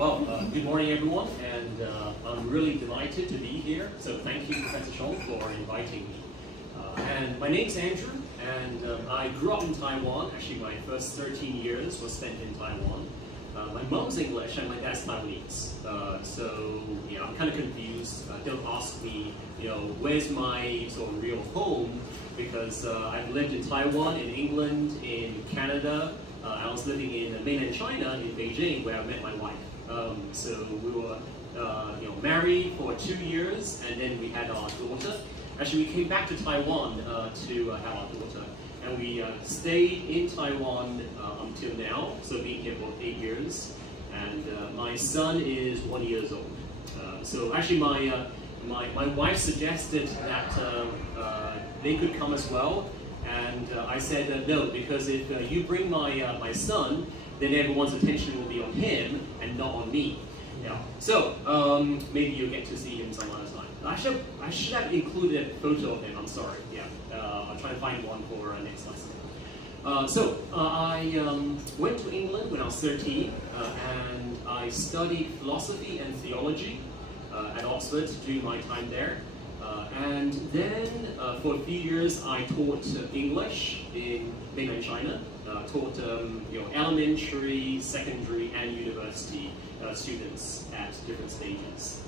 Well, good morning, everyone, and I'm really delighted to be here. So thank you, Professor Chong, for inviting me. And my name's Andrew, and I grew up in Taiwan. Actually, my first 13 years was spent in Taiwan. My mom's English and my dad's Taiwanese. So I'm kind of confused. Don't ask me, where's my sort of real home, because I've lived in Taiwan, in England, in Canada. I was living in mainland China, in Beijing, where I met my wife. So we were married for 2 years, and then we had our daughter. Actually, we came back to Taiwan to have our daughter. And we stayed in Taiwan until now, so being here for 8 years. And my son is 1 year old. So actually my wife suggested that they could come as well. And I said no, because if you bring my son, then everyone's attention will be on him and not on me. Yeah. So maybe you'll get to see him some other time. I should have included a photo of him. I'm sorry. Yeah. I'll try to find one for next lesson. I went to England when I was 13, and I studied philosophy and theology at Oxford during my time there. And then for a few years I taught English in mainland China, taught elementary, secondary and university students at different stages.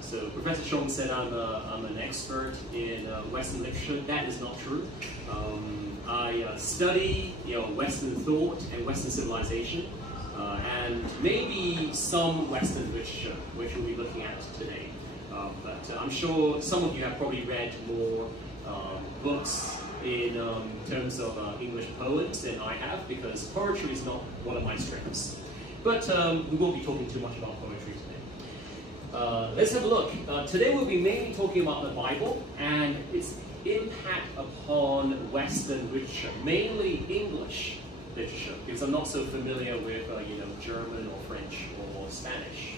So Professor Chong said I'm an expert in Western literature. That is not true. I study Western thought and Western civilization, and maybe some Western literature, which we'll be looking at today. But I'm sure some of you have probably read more books in terms of English poets than I have, because poetry is not one of my strengths. But we won't be talking too much about poetry today. Let's have a look. Today we'll be mainly talking about the Bible and its impact upon Western literature, mainly English literature, because I'm not so familiar with German or French or Spanish.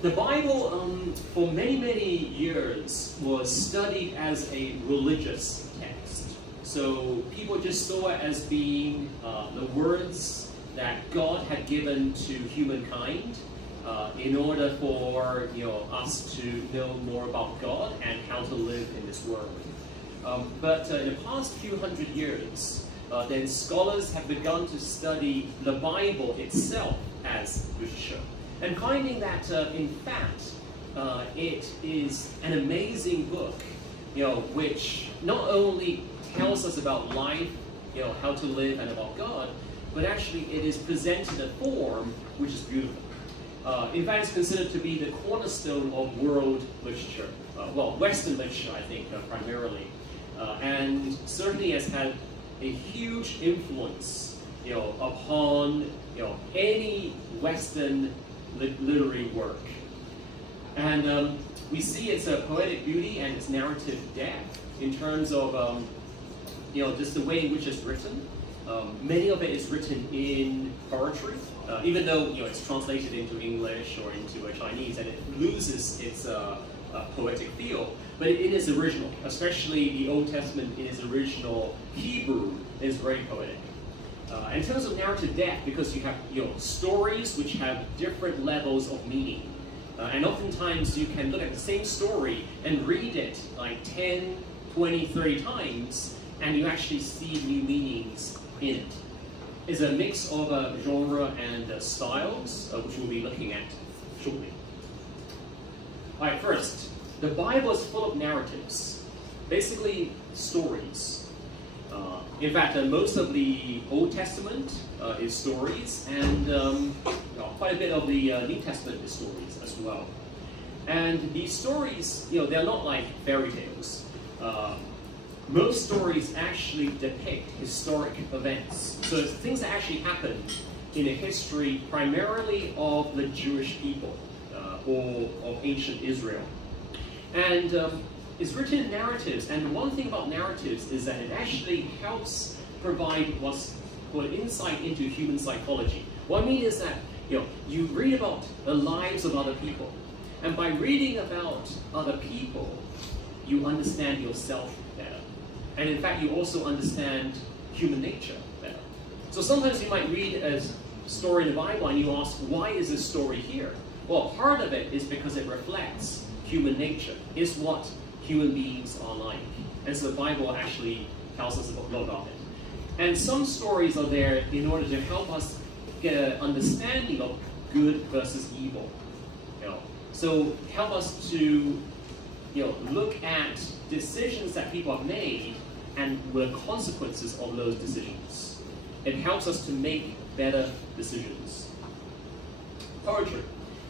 The Bible, for many years, was studied as a religious text. So people just saw it as being the words that God had given to humankind in order for us to know more about God and how to live in this world. But in the past few hundred years, then scholars have begun to study the Bible itself as literature, and finding that, in fact, it is an amazing book, which not only tells us about life, how to live and about God, but actually it is presented in a form which is beautiful. In fact, it's considered to be the cornerstone of world literature. Well, Western literature, I think, primarily. And certainly has had a huge influence, upon, any Western literary work. And we see its poetic beauty and its narrative depth in terms of just the way in which it's written. Many of it is written in poetry, even though it's translated into English or into Chinese, and it loses its poetic feel. But in its original, especially the Old Testament in its original Hebrew, is very poetic. In terms of narrative depth, because you have stories which have different levels of meaning, and oftentimes you can look at the same story and read it like 10, 20, 30 times, and you actually see new meanings in it. It's a mix of genre and styles, which we'll be looking at shortly. All right, first, the Bible is full of narratives, basically stories. In fact, most of the Old Testament is stories, and quite a bit of the New Testament is stories as well. And these stories, they're not like fairy tales. Most stories actually depict historic events. So things that actually happened in the history primarily of the Jewish people or of ancient Israel. And it's written in narratives, and one thing about narratives is that it actually helps provide what's called insight into human psychology. What I mean is that you read about the lives of other people, and by reading about other people, you understand yourself better. And in fact, you also understand human nature better. So sometimes you might read as story in the Bible and you ask, why is this story here? Well, part of it is because it reflects human nature. It's what human beings are like. And so the Bible actually tells us a lot about it. And some stories are there in order to help us get an understanding of good versus evil. So help us to look at decisions that people have made and the consequences of those decisions. It helps us to make better decisions. Poetry.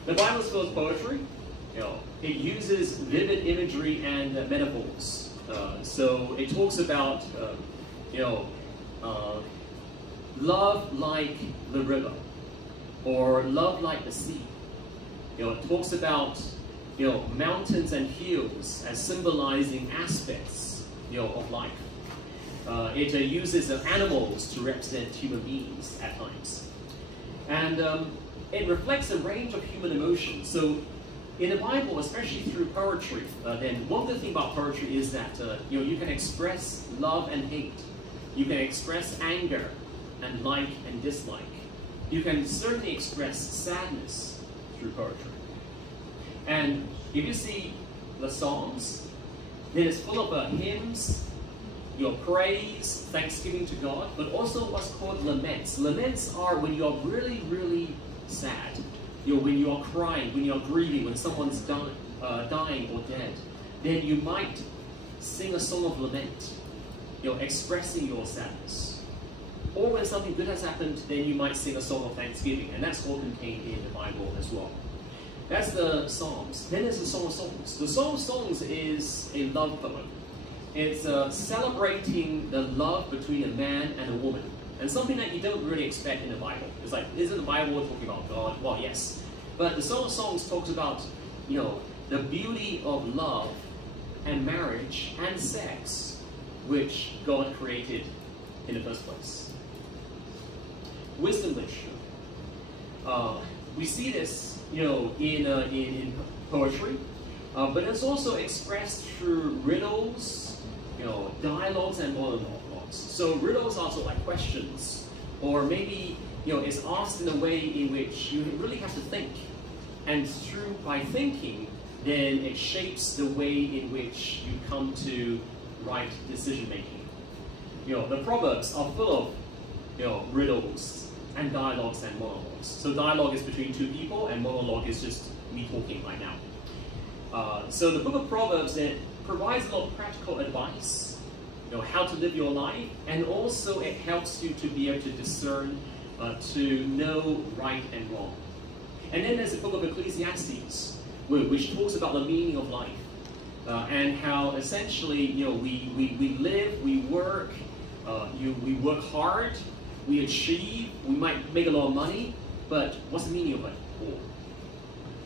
The Bible is full of poetry. It uses vivid imagery and metaphors. So it talks about love like the river, or love like the sea. It talks about mountains and hills as symbolizing aspects of life. It uses animals to represent human beings at times. And it reflects a range of human emotions. So in the Bible, especially through poetry, then one good thing about poetry is that you can express love and hate. You can express anger and like and dislike. You can certainly express sadness through poetry. And if you see the Psalms, then it's full of hymns, praise, thanksgiving to God, but also what's called laments. Laments are when you're really, really sad. When you're crying, when you're grieving, when someone's dying or dead, then you might sing a song of lament, expressing your sadness. Or when something good has happened, then you might sing a song of thanksgiving, and that's all contained in the Bible as well. That's the Psalms. Then there's the Song of Songs. The Song of Songs is a love poem. It's celebrating the love between a man and a woman. And something that you don't really expect in the Bible. It's like, isn't the Bible talking about God? Well, yes. But the Song of Songs talks about, the beauty of love and marriage and sex, which God created in the first place. Wisdom literature. We see this, in poetry, but it's also expressed through riddles, dialogues and monologues. So riddles are sort of like questions, or maybe it's asked in a way in which you really have to think, and by thinking, then it shapes the way in which you come to right decision making. The Proverbs are full of riddles and dialogues and monologues. So dialogue is between two people, and monologue is just me talking right now. So the book of Proverbs, it provides a lot of practical advice, how to live your life, and also it helps you to be able to discern, to know right and wrong. And then there's the book of Ecclesiastes, which talks about the meaning of life, and how essentially, we live, we work, we work hard, we achieve, we might make a lot of money, but what's the meaning of it all?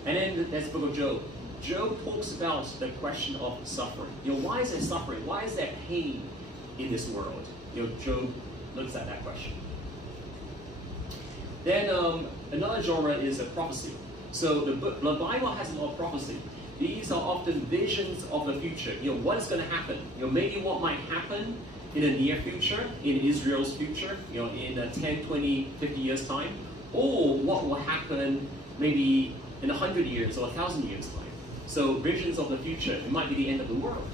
And then there's the book of Job. Job talks about the question of suffering. Why is there suffering? Why is there pain in this world? Job looks at that question. Then another genre is a prophecy. So the Bible has a lot of prophecy. These are often visions of the future. What is going to happen? Maybe what might happen in the near future, in Israel's future, in 10, 20, 50 years' time, or what will happen maybe in 100 years or 1,000 years' time. So visions of the future, it might be the end of the world.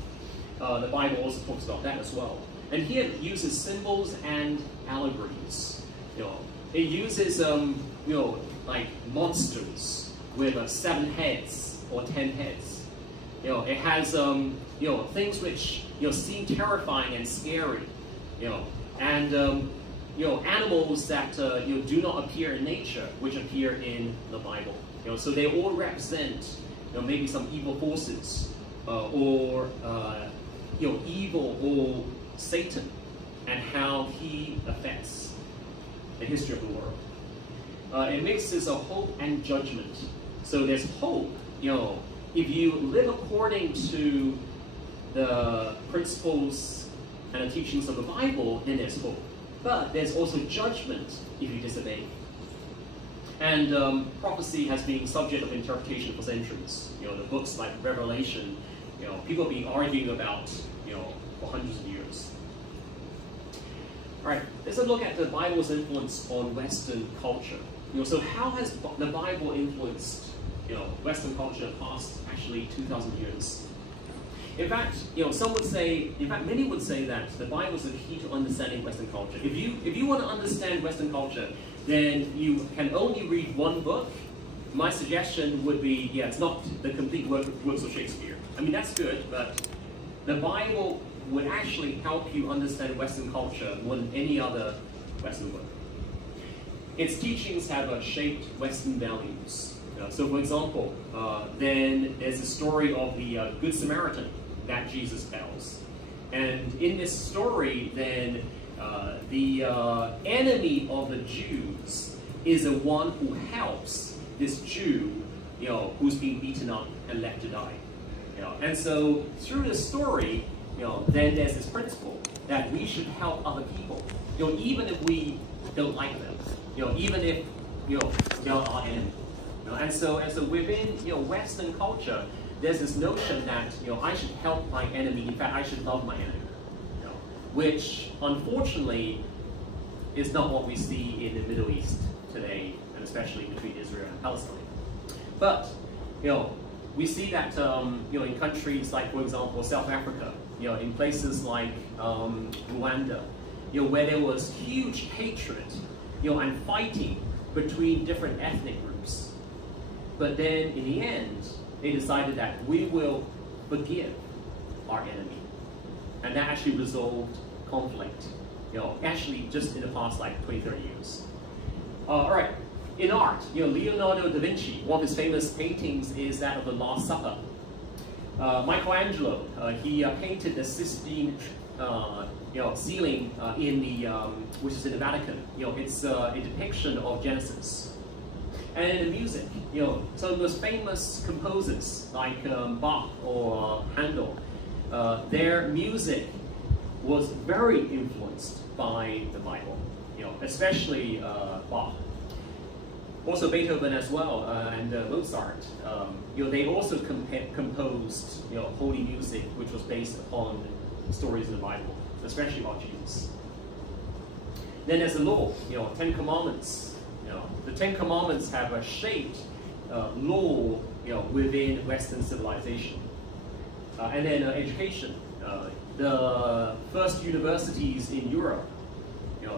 The Bible also talks about that as well. And here it uses symbols and allegories. It uses like monsters with 7 heads or 10 heads. It has things which seem terrifying and scary. And animals that do not appear in nature, which appear in the Bible. So they all represent maybe some evil forces, or evil, or Satan, and how he affects the history of the world. It mixes a hope and judgment. So there's hope. If you live according to the principles and the teachings of the Bible, then there's hope. But there's also judgment if you disobey. And prophecy has been subject of interpretation for centuries. The books like Revelation, people have been arguing about, for hundreds of years. All right, let's look at the Bible's influence on Western culture. So how has the Bible influenced, Western culture past actually 2,000 years? In fact, some would say, many would say that the Bible is the key to understanding Western culture. If you want to understand Western culture, then you can only read one book. My suggestion would be, it's not the complete works of Shakespeare. I mean, that's good, but the Bible would actually help you understand Western culture more than any other Western book. Its teachings have shaped Western values. So, for example, then there's the story of the Good Samaritan that Jesus tells. And in this story, then, the enemy of the Jews is the one who helps this Jew, who's been beaten up and left to die. And so, through the story, then there's this principle that we should help other people, even if we don't like them, even if they're our enemy. And so within Western culture, there's this notion that I should help my enemy. In fact, I should love my enemy, which unfortunately is not what we see in the Middle East today, and especially between Israel and Palestine. But we see that in countries like, for example, South Africa, in places like Rwanda, where there was huge hatred, and fighting between different ethnic groups. But then in the end, they decided that we will forgive our enemy. And that actually resolved conflict, actually just in the past like 20, 30 years. All right, in art, Leonardo da Vinci, one of his famous paintings is that of the Last Supper. Michelangelo, he painted the Sistine ceiling in the, which is in the Vatican. It's a depiction of Genesis. And in the music, some of the most famous composers like Bach or Handel, their music was very influenced by the Bible, especially Bach. Also Beethoven as well, and Mozart. They also composed holy music which was based upon stories in the Bible, especially about Jesus. Then there's the law, 10 Commandments. The 10 Commandments have shaped law within Western civilization. And then education. The first universities in Europe,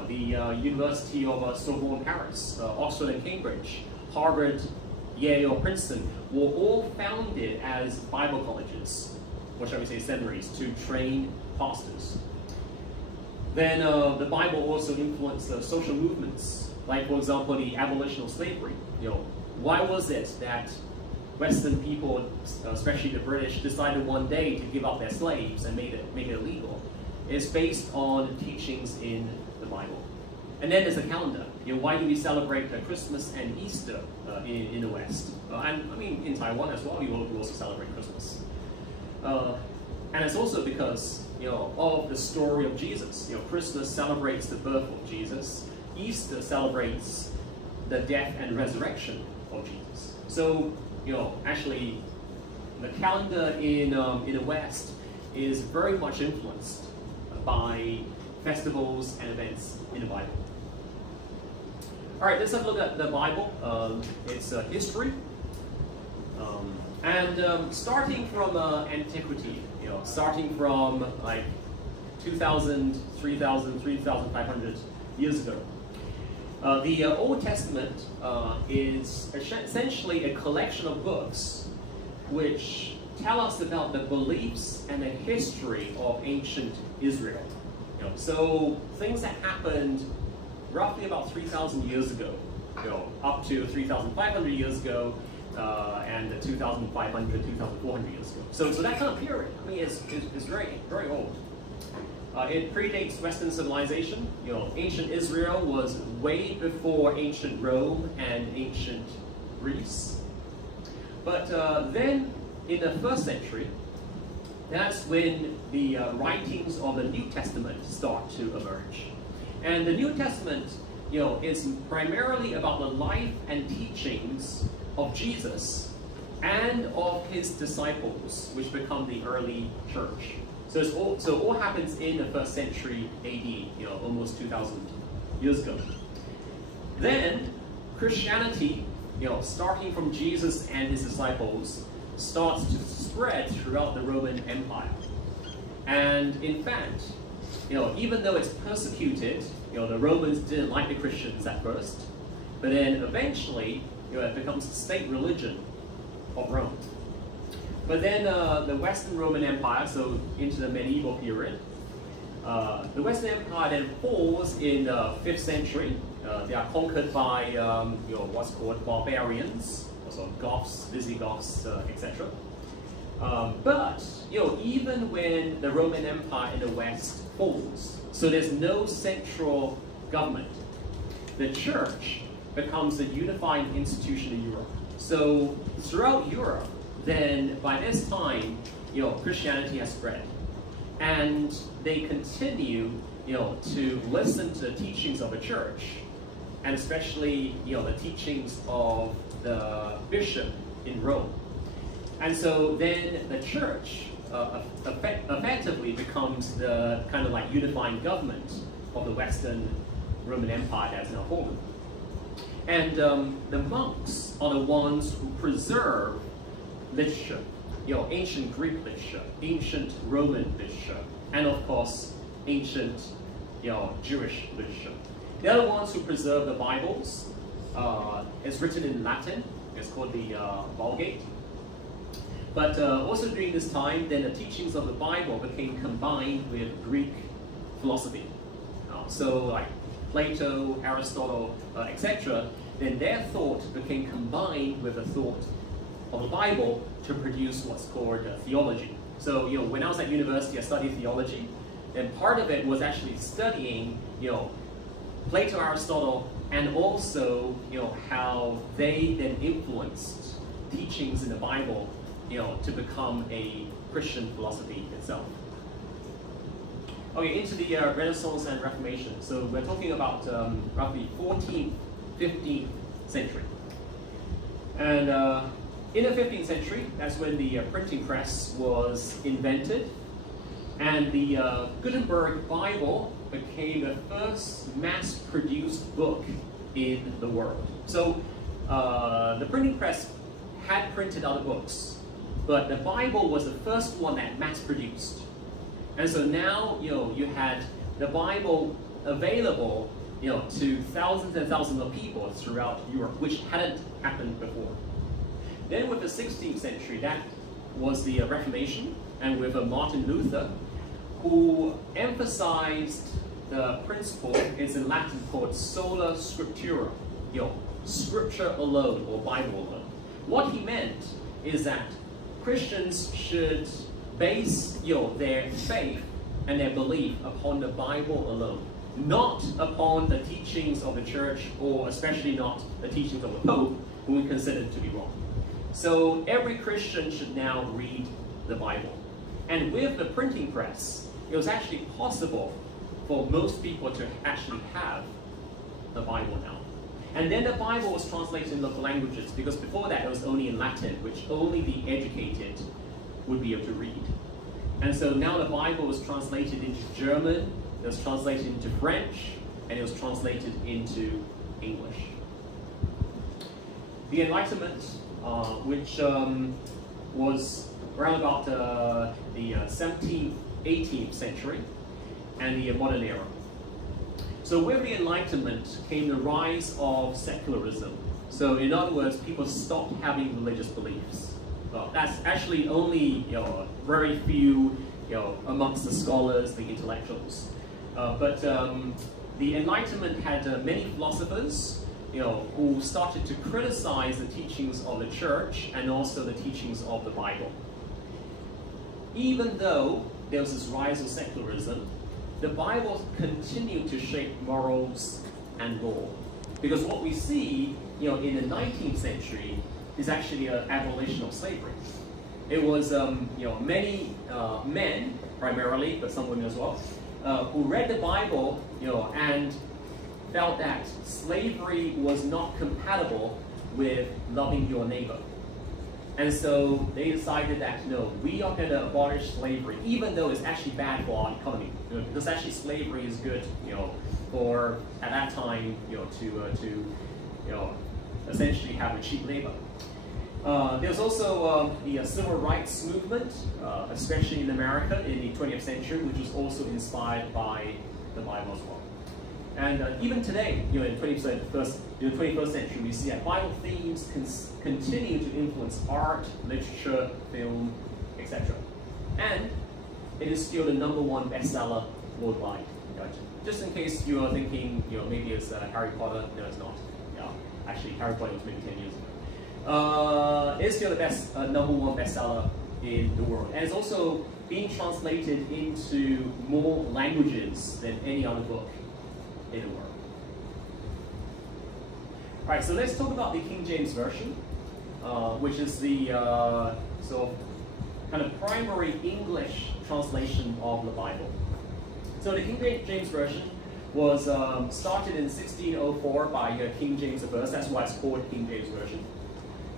the University of Sorbonne, Paris, Oxford and Cambridge, Harvard, Yale, Princeton, were all founded as Bible colleges, or shall we say seminaries, to train pastors. Then the Bible also influenced social movements, like, for example, the abolition of slavery. Why was it that Western people, especially the British, decided one day to give up their slaves and make it illegal? It's based on teachings in the Bible. And then there's a calendar. Why do we celebrate Christmas and Easter in the West? And I mean, in Taiwan as well, we also celebrate Christmas. And it's also because of the story of Jesus. Christmas celebrates the birth of Jesus. Easter celebrates the death and resurrection of Jesus. So, actually, the calendar in the West is very much influenced by festivals and events in the Bible. All right, let's have a look at the Bible. It's history. Starting from antiquity, starting from like 2,000, 3,000, 3,500 years ago. The Old Testament is essentially a collection of books which tell us about the beliefs and the history of ancient Israel. So things that happened roughly about 3,000 years ago, up to 3,500 years ago, and 2,500, 2,400 years ago. So that kind of period, I mean, it's very, very old. It predates Western civilization. Ancient Israel was way before ancient Rome and ancient Greece. But then, in the 1st century, that's when the writings of the New Testament start to emerge. And the New Testament, is primarily about the life and teachings of Jesus and of his disciples, which become the early church. So it all happens in the 1st century AD, almost 2,000 years ago. Then Christianity, starting from Jesus and his disciples, starts to spread throughout the Roman Empire. And in fact, even though it's persecuted, the Romans didn't like the Christians at first, but then eventually, it becomes the state religion of Rome. But then the Western Roman Empire, so into the medieval period, the Western Empire then falls in the 5th century. They are conquered by what's called barbarians, also Goths, Visigoths, etc. But even when the Roman Empire in the West falls, so there's no central government, the church becomes the unifying institution in Europe. So throughout Europe, then by this time, Christianity has spread, and they continue, to listen to the teachings of the church, and especially, the teachings of the bishop in Rome. And so then the church effectively becomes the kind of like unifying government of the Western Roman Empire that's now fallen. And the monks are the ones who preserve literature, ancient Greek literature, ancient Roman literature, and of course, ancient, Jewish literature. They're the ones who preserve the Bibles. It's written in Latin. It's called the Vulgate. But also during this time, then the teachings of the Bible became combined with Greek philosophy. So like Plato, Aristotle, etc., then their thought became combined with the thought of the Bible to produce what's called theology. So when I was at university, I studied theology, and part of it was actually studying Plato, Aristotle, and also how they then influenced teachings in the Bible to become a Christian philosophy itself. Okay, into the Renaissance and Reformation. So we're talking about roughly 14th, 15th century. And in the 15th century, that's when the printing press was invented, and the Gutenberg Bible became the first mass-produced book in the world. So the printing press had printed other books, but the Bible was the first one that mass-produced. And so now, you had the Bible available, to thousands and thousands of people throughout Europe, which hadn't happened before. Then with the 16th century, that was the Reformation, and with Martin Luther, who emphasized the principle, it's in Latin called sola scriptura, scripture alone, or Bible alone. What he meant is that Christians should base their faith and their belief upon the Bible alone, not upon the teachings of the church, or especially not the teachings of the Pope, who we consider to be wrong. So every Christian should now read the Bible. And with the printing press, it was actually possible for most people to actually have the Bible now. And then the Bible was translated in local languages, because before that it was only in Latin, which only the educated would be able to read. And so now the Bible was translated into German, it was translated into French, and it was translated into English. The Enlightenment, which was around about the 17th, 18th century, and the modern era. So with the Enlightenment came the rise of secularism. So in other words, people stopped having religious beliefs. Well, that's actually only very few amongst the scholars, the intellectuals. But the Enlightenment had many philosophers who started to criticize the teachings of the church and also the teachings of the Bible. Even though there was this rise of secularism, the Bible continued to shape morals and law. Because what we see in the 19th century is actually an abolition of slavery. It was many men, primarily, but some women as well, who read the Bible and felt that slavery was not compatible with loving your neighbor. And so they decided that, no, we are going to abolish slavery, even though it's actually bad for our economy. Because actually slavery is good, for, at that time, to essentially have a cheap labor. There's also the civil rights movement, especially in America in the 20th century, which was also inspired by the Bible as well. And even today, in the 21st century, we see that Bible themes continue to influence art, literature, film, etc. And it is still the #1 bestseller worldwide. Just in case you are thinking, maybe it's Harry Potter. No, it's not. Actually, Harry Potter was maybe 10 years ago. It's still the best #1 bestseller in the world, and it's also being translated into more languages than any other book in the world. Alright, so let's talk about the King James Version, which is the sort of kind of primary English translation of the Bible. So the King James Version was started in 1604 by King James I. That's why it's called King James Version.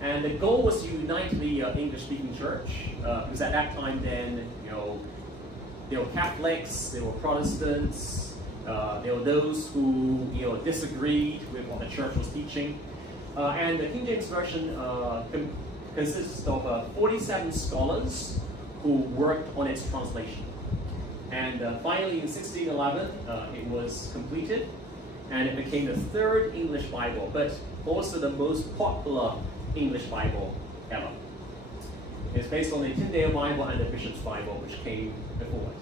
And the goal was to unite the English-speaking church, because at that time then, there were Catholics, there were Protestants, there were those who disagreed with what the church was teaching. And the King James Version consists of 47 scholars who worked on its translation. And finally in 1611, it was completed, and it became the 3rd English Bible, but also the most popular English Bible ever. It's based on the Tyndale Bible and the Bishop's Bible, which came before it.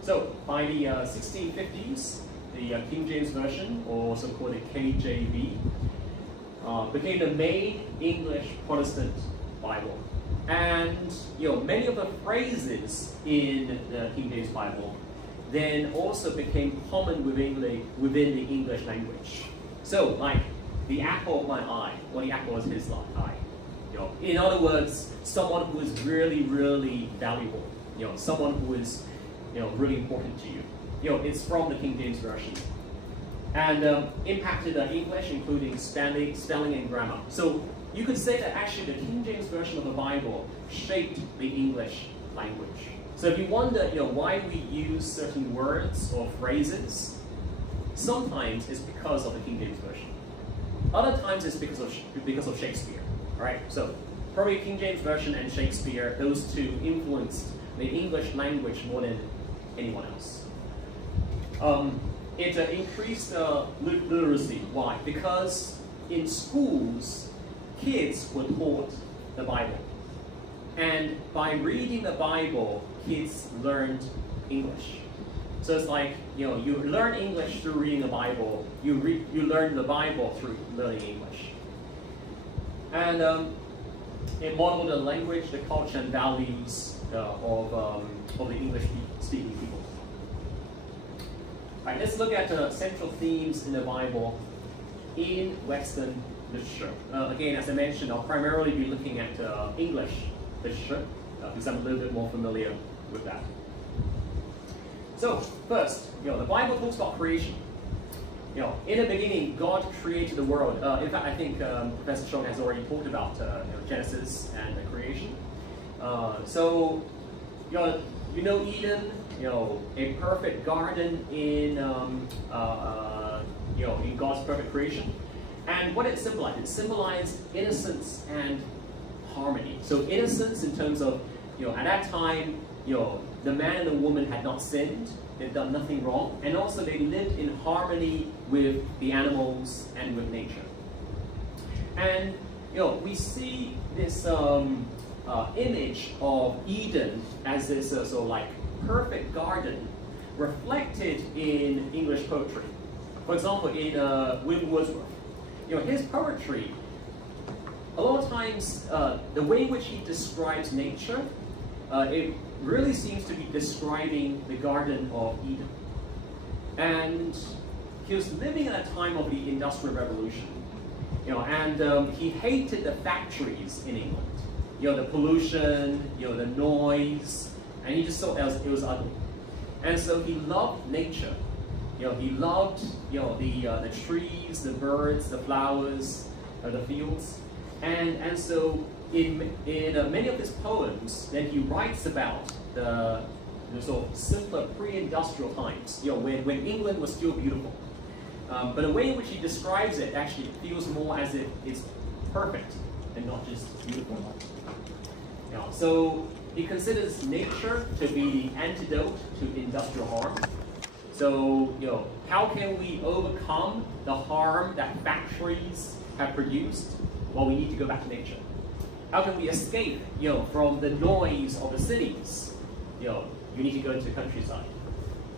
So, by the 1650s, the King James Version, or also called the KJV, became the main English Protestant Bible. And many of the phrases in the King James Bible then also became common within the English language. So, like the apple of my eye, or the apple is his eye. In other words, someone who is really, really valuable. Someone who is really important to you. It's from the King James Version. And impacted English, including spelling and grammar. So you could say that actually the King James Version of the Bible shaped the English language. So if you wonder why we use certain words or phrases, sometimes it's because of the King James Version. Other times it's because of Shakespeare. Alright, so probably King James Version and Shakespeare, those two influenced the English language more than anyone else. It increased literacy. Why? Because in schools, kids were taught the Bible. And by reading the Bible, kids learned English. So it's like, you learn English through reading the Bible, you learn the Bible through learning English. And it modeled the language, the culture, and values of the English-speaking people. All right, let's look at central themes in the Bible in Western literature. Again, as I mentioned, I'll primarily be looking at English literature because I'm a little bit more familiar with that. So, first, the Bible talks about creation. In the beginning, God created the world. In fact, I think Professor Chong has already talked about Genesis and the creation. So, Eden, a perfect garden in God's perfect creation. And what it symbolized? It symbolized innocence and harmony. So innocence in terms of, at that time, the man and the woman had not sinned, they'd done nothing wrong, and also they lived in harmony with the animals and with nature. And we see this image of Eden as this sort of like perfect garden reflected in English poetry. For example, in William Wordsworth, his poetry, a lot of times the way in which he describes nature, it really seems to be describing the Garden of Eden. And he was living at a time of the Industrial Revolution, and he hated the factories in England. The pollution, the noise, and he just thought it was ugly. And so he loved nature. He loved the trees, the birds, the flowers, the fields. And so in many of his poems, then he writes about the sort of simpler pre-industrial times, when England was still beautiful. But the way in which he describes it actually feels more as if it's perfect and not just beautiful. So he considers nature to be the antidote to industrial harm. So, how can we overcome the harm that factories have produced? Well, we need to go back to nature. How can we escape, from the noise of the cities? You need to go into the countryside.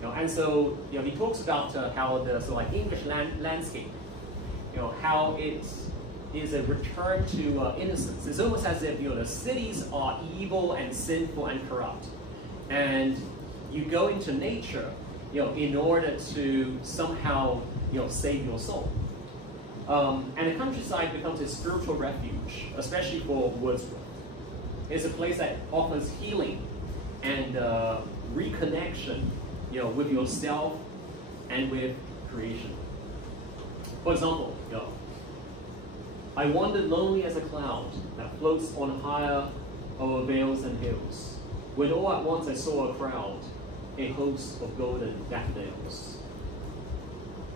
And so, he talks about how the English landscape, how it is a return to innocence. It's almost as if the cities are evil and sinful and corrupt, and you go into nature, in order to somehow, save your soul. And the countryside becomes a spiritual refuge, especially for Wordsworth. It's a place that offers healing and reconnection, with yourself and with creation. For example, I wandered lonely as a cloud that floats on higher over vales and hills, when all at once I saw a crowd, a host of golden daffodils.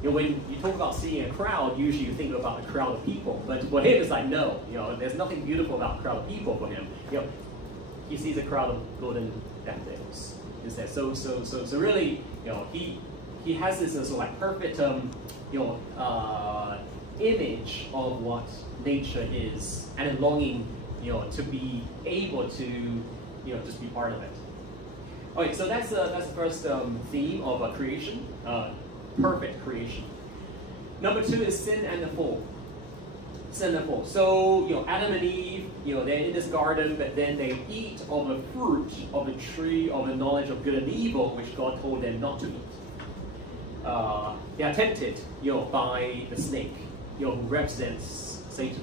When you talk about seeing a crowd, usually you think about a crowd of people, but for him it's like, no, there's nothing beautiful about a crowd of people for him. He sees a crowd of golden daffodils instead. So really, he has this sort of like perfect, image of what nature is, and a longing, to be able to, just be part of it. Okay, so that's the first theme of creation, perfect creation. Number two is sin and the fall. Sin and the fall. So, Adam and Eve, they're in this garden, but then they eat of the fruit of the tree of the knowledge of good and evil, which God told them not to eat. They are tempted, by the snake, who represents Satan.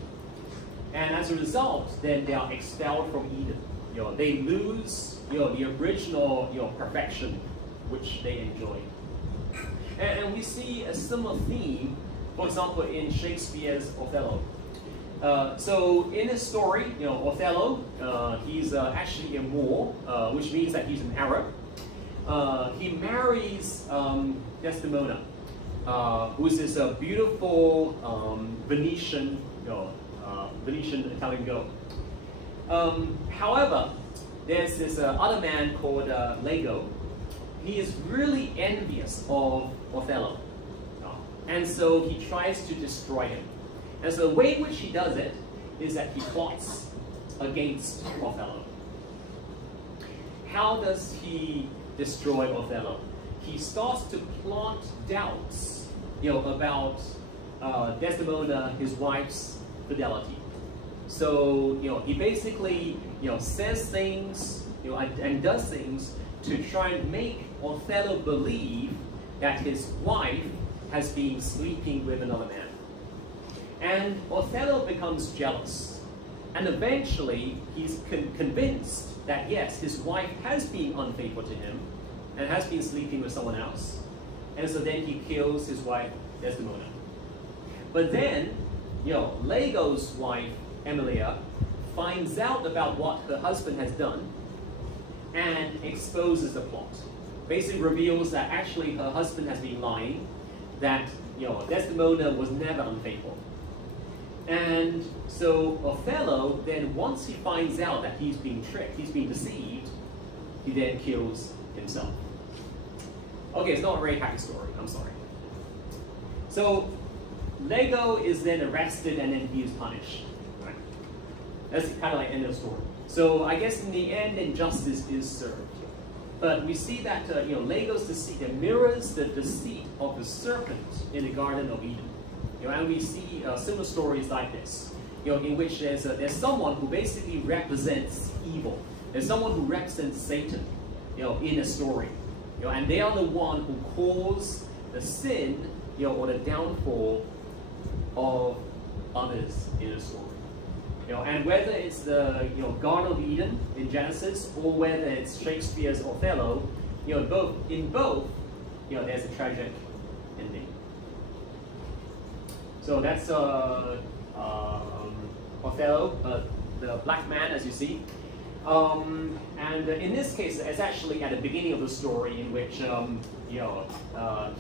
And as a result, then they are expelled from Eden. They lose, the original, perfection which they enjoyed. And we see a similar theme, for example, in Shakespeare's Othello. So in his story, Othello, he's actually a Moor, which means that he's an Arab. He marries Desdemona, who is this beautiful Venetian Italian girl. However, there's this other man called Iago. He is really envious of Othello, and so he tries to destroy him. And so the way in which he does it is that he plots against Othello. How does he destroy Othello? He starts to plant doubts, about Desdemona, his wife's fidelity. So, he basically, says things, and does things to try and make Othello believe that his wife has been sleeping with another man. And Othello becomes jealous. And eventually, he's convinced that, yes, his wife has been unfaithful to him and has been sleeping with someone else. And so then he kills his wife, Desdemona. But then, Iago's wife, Emilia, finds out about what her husband has done and exposes the plot. Basically reveals that actually her husband has been lying, that Desdemona was never unfaithful. And so Othello then, once he finds out that he's being tricked, he's being deceived, he then kills himself. Okay, it's not a very happy story, I'm sorry. So Iago is then arrested and then he is punished. Right? That's kind of like end of the story. So I guess in the end, injustice is served. But we see that Iago's deceit mirrors the deceit of the serpent in the Garden of Eden. And we see similar stories like this, in which there's someone who basically represents evil. There's someone who represents Satan, in a story, and they are the one who caused the sin, or the downfall of others in a story. And whether it's the Garden of Eden in Genesis, or whether it's Shakespeare's Othello, in both, there's a tragic ending. So that's Othello Othello, the black man, as you see. And in this case, it's actually at the beginning of the story in which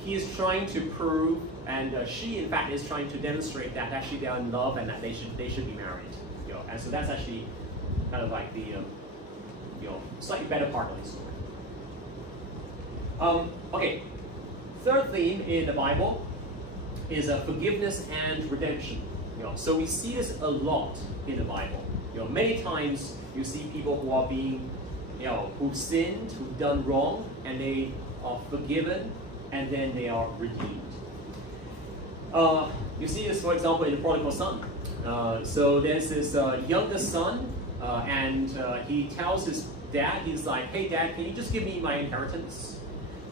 he is trying to prove, and she in fact is trying to demonstrate that actually they are in love and that they should be married. And so that's actually kind of like the slightly better part of the story. Okay, third theme in the Bible is forgiveness and redemption. So we see this a lot in the Bible. Many times you see people who are being, who've sinned, who've done wrong, and they are forgiven, and then they are redeemed. You see this, for example, in the prodigal son. So there's this younger son, and he tells his dad, he's like, "Hey dad, can you just give me my inheritance?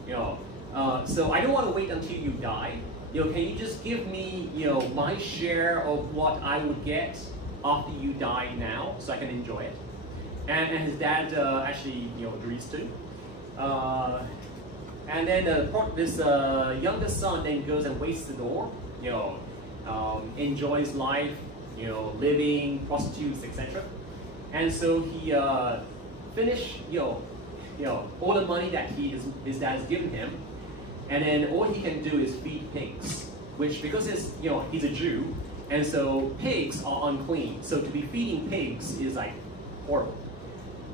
So I don't want to wait until you die. Can you just give me, my share of what I would get after you die now, so I can enjoy it?" And his dad actually, agrees to. And then this younger son then goes and wastes it all, enjoys life, living, prostitutes, etc. And so he finished, all the money that his dad has given him, and then all he can do is feed pigs, which because he's a Jew, and so pigs are unclean. So to be feeding pigs is like horrible.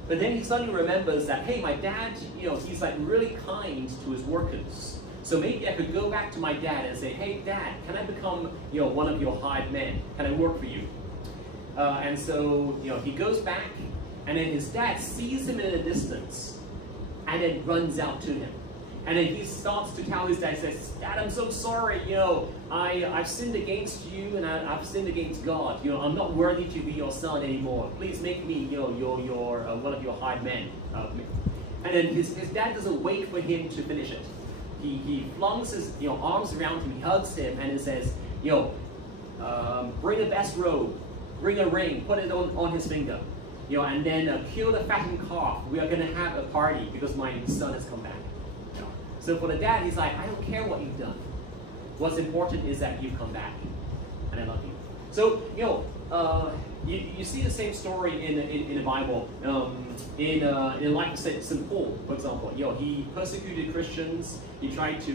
But then he suddenly remembers that, hey, my dad, he's like really kind to his workers. So maybe I could go back to my dad and say, "Hey dad, can I become one of your hired men? Can I work for you?" And so he goes back, and then his dad sees him in the distance, and then runs out to him. And then he starts to tell his dad, says, "Dad, I'm so sorry, I've sinned against you, and I've sinned against God. I'm not worthy to be your son anymore. Please make me, your one of your hired men." And then his dad doesn't wait for him to finish it. He flings his arms around him, he hugs him, and he says, "Bring the best robe, bring a ring, put it on his finger, and then kill the fattened calf. We are going to have a party because my son has come back." So for the dad, he's like, "I don't care what you've done. What's important is that you've come back, and I love you." So you see the same story in the Bible. In like St. Paul, for example, he persecuted Christians. He tried to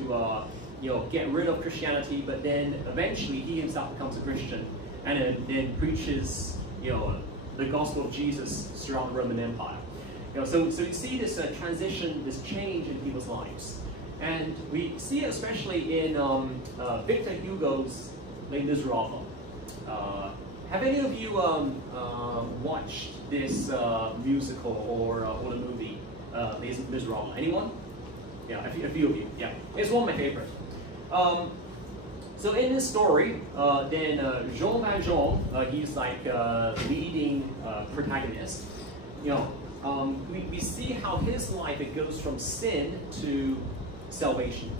get rid of Christianity, but then eventually he himself becomes a Christian, and then preaches the gospel of Jesus throughout the Roman Empire. So you see this transition, this change in people's lives. And we see it especially in Victor Hugo's Les Miserables. Have any of you watched this musical or the movie Les Miserables? Anyone? Yeah, a few of you. Yeah, it's one of my favorites. So in this story, then Jean Valjean, he's like leading protagonist. We see how his life, it goes from sin to salvation.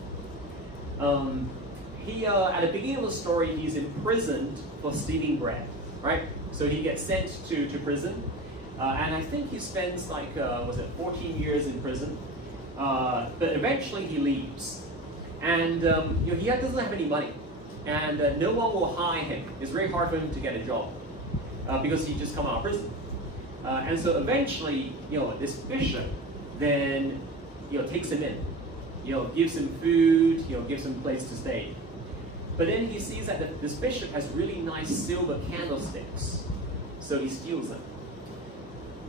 At the beginning of the story, he's imprisoned for stealing bread, right? So he gets sent to prison, and I think he spends like, 14 years in prison, but eventually he leaves. And he doesn't have any money, and no one will hire him. It's very hard for him to get a job, because he just come out of prison. And so eventually, this bishop then, takes him in, gives him food, gives him a place to stay. But then he sees that this bishop has really nice silver candlesticks, so he steals them.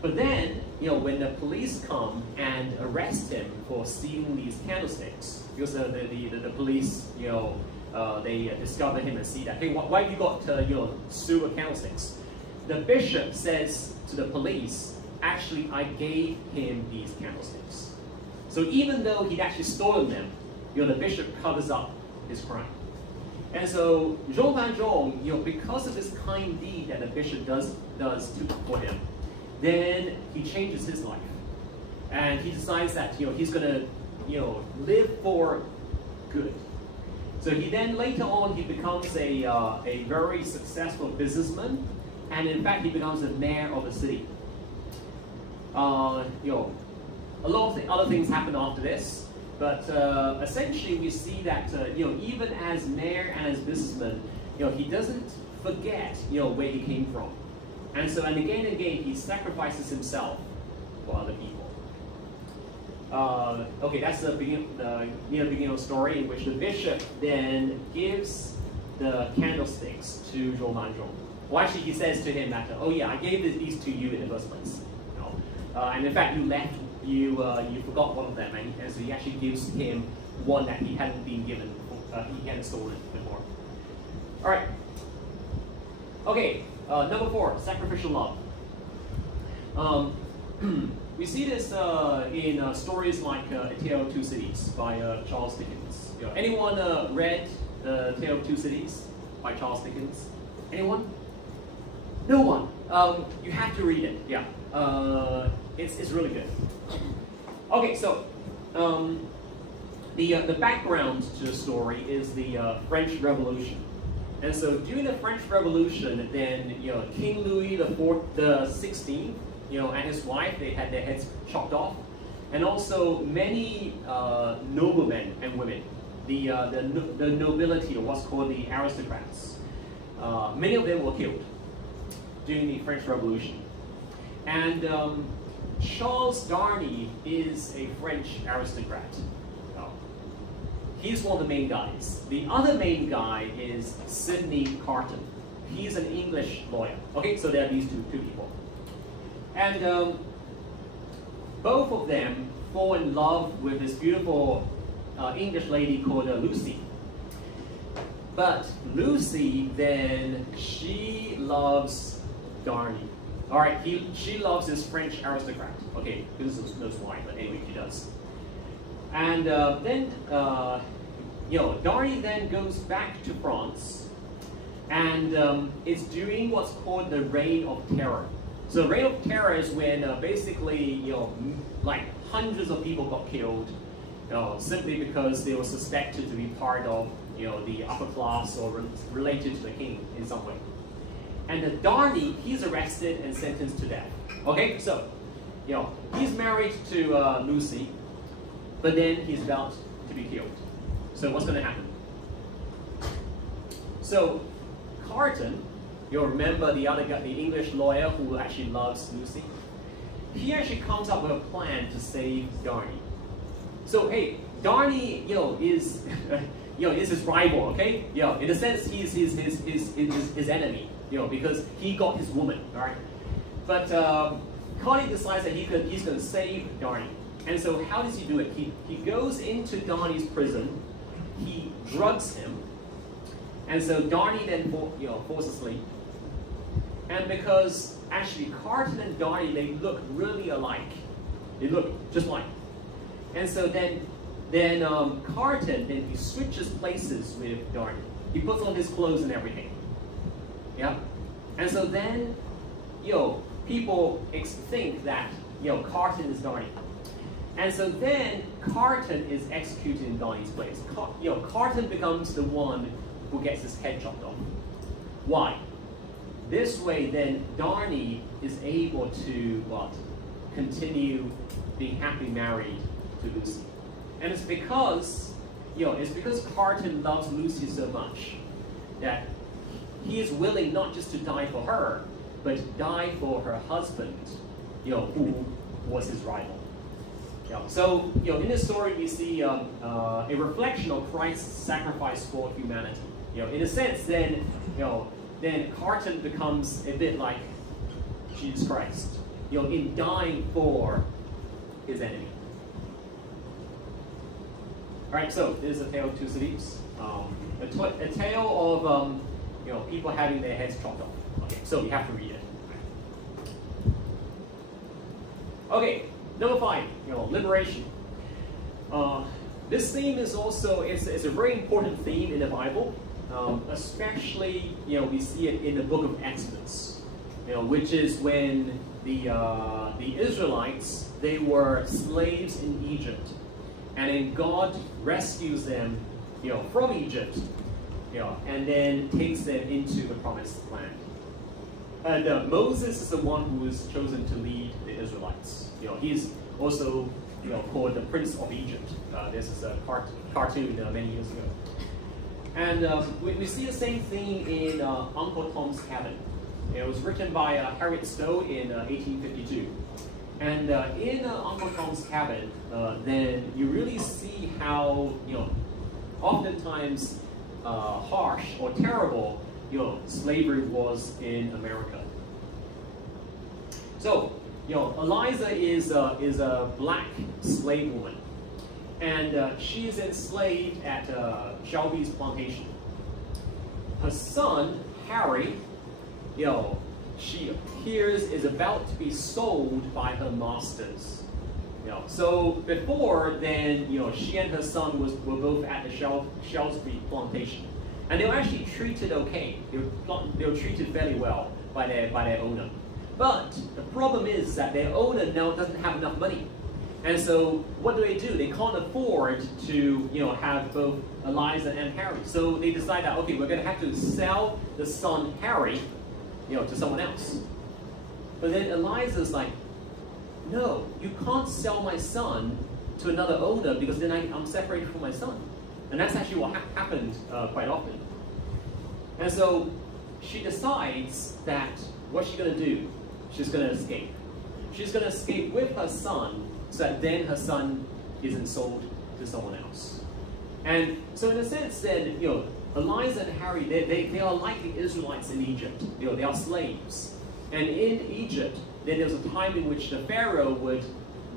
But then, when the police come and arrest him for stealing these candlesticks, because the police, they discover him and see that, hey, why have you got, silver candlesticks? The bishop says to the police, actually, I gave him these candlesticks. So even though he'd actually stolen them, the bishop covers up his crime. And so Jean Valjean, because of this kind deed that the bishop does for him, then he changes his life. And he decides that, he's going to, live for good. So he then, later on, he becomes a very successful businessman. And in fact, he becomes the mayor of the city. A lot of other things happen after this. But essentially, we see that, even as mayor and as businessman, he doesn't forget, where he came from. And so, and again, he sacrifices himself for other people. Okay, that's the beginning of the story, in which the bishop then gives the candlesticks to Zhou Manzhong. Well, actually, he says to him that, oh yeah, I gave these to you in the first place. You know? And in fact, you forgot one of them, and so he actually gives him one that he hadn't been given, he hadn't stolen before. All right. Okay, number 4, sacrificial love. We see this in stories like A Tale of Two Cities by Charles Dickens. You know, anyone read The Tale of Two Cities by Charles Dickens? Anyone? No one. You have to read it. Yeah, it's really good. Okay, so the background to the story is the French Revolution. And so during the French Revolution, then King Louis XVI, and his wife, they had their heads chopped off, and also many noblemen and women, the nobility, or what's called the aristocrats. Many of them were killed during the French Revolution, and Charles Darnay is a French aristocrat. He's one of the main guys. The other main guy is Sidney Carton. He's an English lawyer. Okay, so there are these two people. And both of them fall in love with this beautiful English lady called Lucy. But Lucy, then, she loves Darnay. All right, she loves this French aristocrat. Okay, goodness knows why, but anyway, she does. And then, Darnay then goes back to France, and is during what's called the Reign of Terror. So the Reign of Terror is when basically, like hundreds of people got killed, simply because they were suspected to be part of, the upper class or related to the king in some way. And Darnay, he's arrested and sentenced to death. Okay, so, he's married to Lucy, but then he's about to be killed. So what's going to happen? So Carton, you'll remember the other guy, the English lawyer who actually loves Lucy. He actually comes up with a plan to save Darnay. So hey, Darnay, is is his rival. Okay, in a sense, he's his enemy. Because he got his woman. All right, but Carton decides that he's going to save Darnay. And so how does he do it? He goes into Darnay's prison, he drugs him, and so Darnay then falls asleep. And because actually Carton and Darnay, they look really alike. They look just like. And so then Carton, then he switches places with Darnay. He puts on his clothes and everything. Yeah? And so then, people think that, Carton is Darnay. And so then Carton is executed in Darnay's place. Carton becomes the one who gets his head chopped off. Why? This way, then Darnay is able to continue being happily married to Lucy. And it's because, Carton loves Lucy so much that he is willing not just to die for her, but die for her husband, who was his rival. So, in this story, we see a reflection of Christ's sacrifice for humanity. In a sense, then Carton becomes a bit like Jesus Christ, in dying for his enemy. All right, so this is A Tale of Two Cities. A tale of people having their heads chopped off. Okay, so you have to read it. Okay. Number 5, liberation. This theme is also, it's a very important theme in the Bible, especially, we see it in the book of Exodus, which is when the Israelites, they were slaves in Egypt, and then God rescues them, from Egypt, and then takes them into the promised land. And Moses is the one who is chosen to lead the Israelites. He's also called the Prince of Egypt. This is a cartoon many years ago. And we see the same thing in Uncle Tom's Cabin. It was written by Harriet Stowe in 1852. And in Uncle Tom's Cabin, then you really see how, oftentimes harsh or terrible, slavery was in America. So, Eliza is a black slave woman, and she is enslaved at Shelby's plantation. Her son, Harry, she appears is about to be sold by her masters. So before then, she and her son were both at the Shelby plantation, and they were actually treated okay. They were treated fairly well by their owner. But the problem is that their owner now doesn't have enough money, and so what do? They can't afford to have both Eliza and Harry. So they decide that okay, we're going to have to sell the son Harry, to someone else. But then Eliza's like, no, you can't sell my son to another owner because then I'm separated from my son. And that's actually what happened quite often. And so she decides that what she's going to do, she's going to escape. She's going to escape with her son so that then her son isn't sold to someone else. And so in a sense then, Eliza and Harry, they are like the Israelites in Egypt. They are slaves. And in Egypt, then there was a time in which the Pharaoh would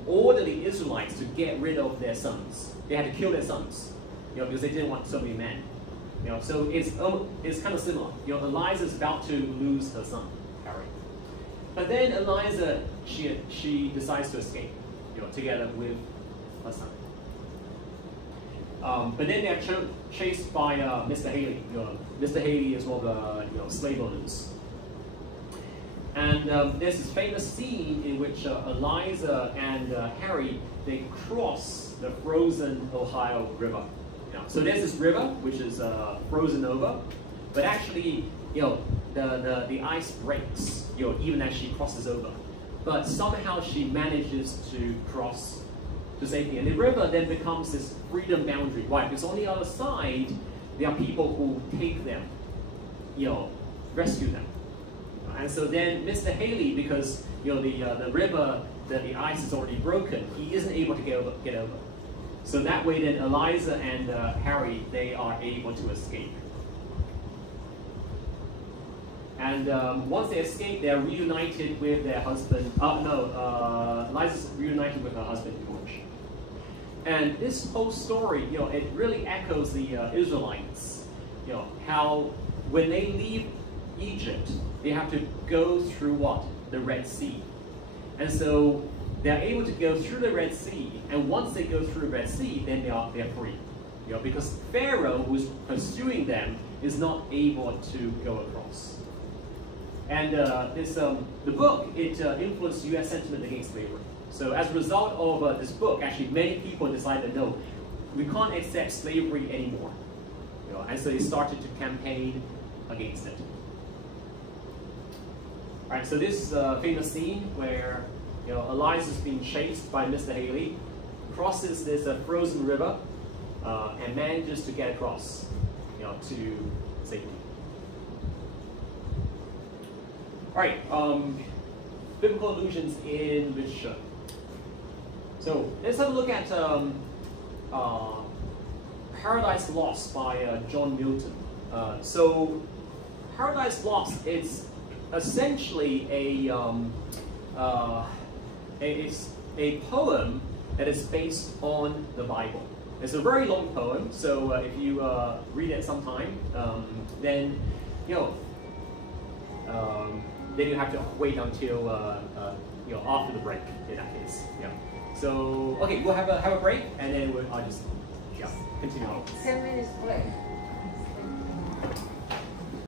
order the Israelites to get rid of their sons. They had to kill their sons, because they didn't want so many men. So it's kind of similar. Eliza's about to lose her son, Harry. But then Eliza, she decides to escape, together with her son. But then they're chased by Mr. Haley. Mr. Haley is one of the slave owners. And there's this famous scene in which Eliza and Harry, they cross the frozen Ohio River. So there's this river which is frozen over, but actually, the ice breaks, even as she crosses over. But somehow she manages to cross to safety, and the river then becomes this freedom boundary. Why? Because on the other side, there are people who take them, rescue them. And so then Mr. Haley, because the river, the ice is already broken, he isn't able to get over. So that way then Eliza and Harry, they are able to escape. And once they escape, they're reunited with their husband. Eliza's reunited with her husband George. And this whole story, it really echoes the Israelites. How when they leave Egypt, they have to go through what? The Red Sea. And so they're able to go through the Red Sea, and once they go through the Red Sea, then they're free. Because Pharaoh, who's pursuing them, is not able to go across. And the book, it influenced U.S. sentiment against slavery. So as a result of this book, actually many people decided, no, we can't accept slavery anymore. And so they started to campaign against it. All right, so this famous scene where Eliza's being chased by Mr. Haley, crosses this frozen river, and manages to get across, to safety. All right, biblical allusions in literature. So let's have a look at Paradise Lost by John Milton. So Paradise Lost is essentially it's a poem that is based on the Bible. It's a very long poem, so if you read it sometime, then you have to wait until after the break in that case. So okay, we'll have a break, and then I'll just continue on. 10 minutes break.